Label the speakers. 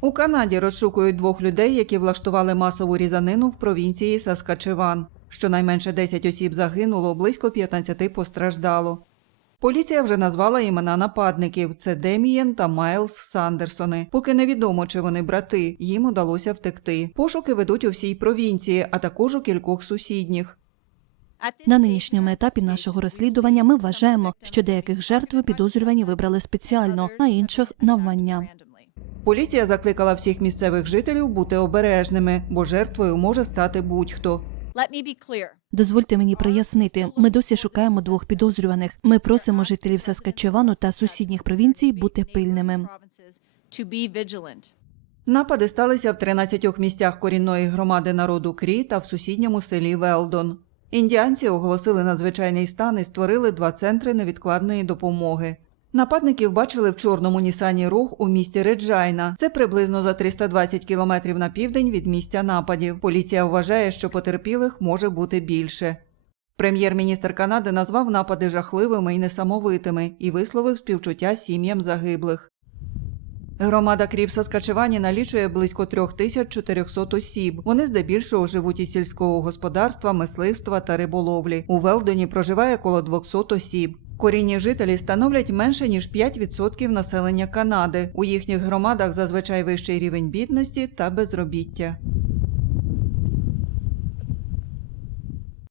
Speaker 1: У Канаді розшукують двох людей, які влаштували масову різанину в провінції Саскачеван. Щонайменше 10 осіб загинуло, близько 15 постраждало. Поліція вже назвала імена нападників: це Демієн та Майлз Сандерсони. Поки невідомо, чи вони брати, їм удалося втекти. Пошуки ведуть у всій провінції, а також у кількох сусідніх.
Speaker 2: На нинішньому етапі нашого розслідування ми вважаємо, що деяких жертв підозрювані вибрали спеціально, а інших навмання.
Speaker 1: Поліція закликала всіх місцевих жителів бути обережними, бо жертвою може стати будь-хто.
Speaker 2: Дозвольте мені прояснити. Ми досі шукаємо двох підозрюваних. Ми просимо жителів Саскачевану та сусідніх провінцій бути пильними.
Speaker 1: Напади сталися в 13 місцях корінної громади народу Крі та в сусідньому селі Велдон. Індіанці оголосили надзвичайний стан і створили два центри невідкладної допомоги. Нападників бачили в чорному Нісані Рух у місті Реджайна. Це приблизно за 320 кілометрів на південь від місця нападів. Поліція вважає, що потерпілих може бути більше. Прем'єр-міністр Канади назвав напади жахливими і несамовитими і висловив співчуття сім'ям загиблих. Громада Крів Саскачевані налічує близько 3400 осіб. Вони здебільшого живуть із сільського господарства, мисливства та риболовлі. У Велдоні проживає коло 200 осіб. Корінні жителі становлять менше ніж 5% населення Канади. У їхніх громадах зазвичай вищий рівень бідності та безробіття.